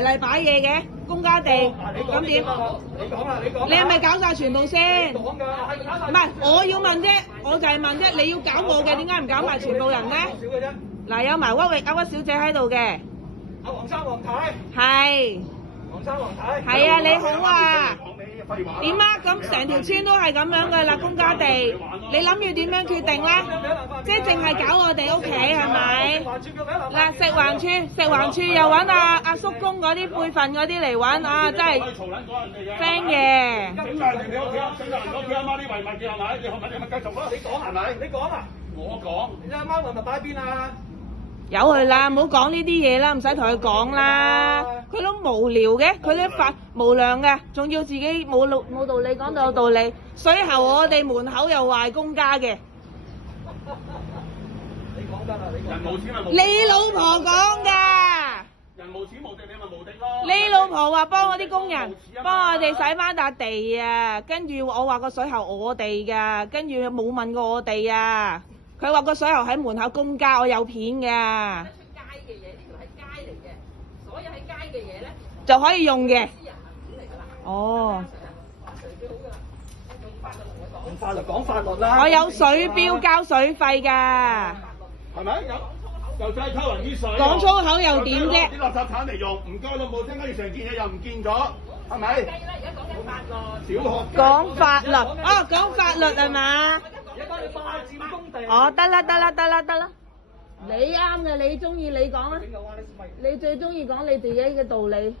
違例擺嘢嘅公家地，咁點？你講啦，你講。你係咪搞晒全部先？講㗎，唔係，我要問啫，我就係問啫。你要搞我嘅，點解唔搞埋全部人咧？少嘅啫。嗱，有埋屈小姐喺度嘅。阿黃生黃太。係。黃生黃太。係啊，你好啊。點啊？咁成條村都係咁樣嘅啦，公家地，你諗住點樣決定咧？即係淨係搞我哋屋企係咪？嗱，食環署又揾阿叔公嗰啲輩份嗰啲嚟揾啊，真係 friend 嘅。整爛人哋屋企，整爛人屋企阿媽啲遺物嘅係咪？你咪繼續咯，你講係咪？你講啊！我講。你阿媽遺物擺喺邊啊？由佢啦，唔好講呢啲嘢啦，唔使同佢講啦。佢都無聊嘅，佢都發無良嘅，仲要自己冇道理講到有道理。水喉我哋門口又話係公家嘅。你講得啦，你講。人無錢咪無。你老婆講㗎。人無錢無敵，你咪無敵咯。你老婆話幫我啲工人，幫我哋洗翻笪地啊，跟住我話個水喉我哋㗎，跟住冇問過我哋啊。佢話個水喉喺門口公家，我有片㗎。出街嘅嘢，呢條係街嚟嘅，所有喺街嘅嘢咧就可以用嘅。私人物件嚟㗎啦。哦。幾好㗎啦，用法律同佢講。用法律講法律啦。我有水錶交水費㗎。係咪？又再偷人啲水。講粗口又點啫？啲垃圾鏟嚟用，唔該都冇聽，跟住成件嘢又唔見咗，係咪？計啦，而家講緊法律。小學。講法律，哦，講法律係嘛？而家講你霸佔公地。哦，得啦，你啱嘅，你中意你講啦。你最中意講你自己嘅道理。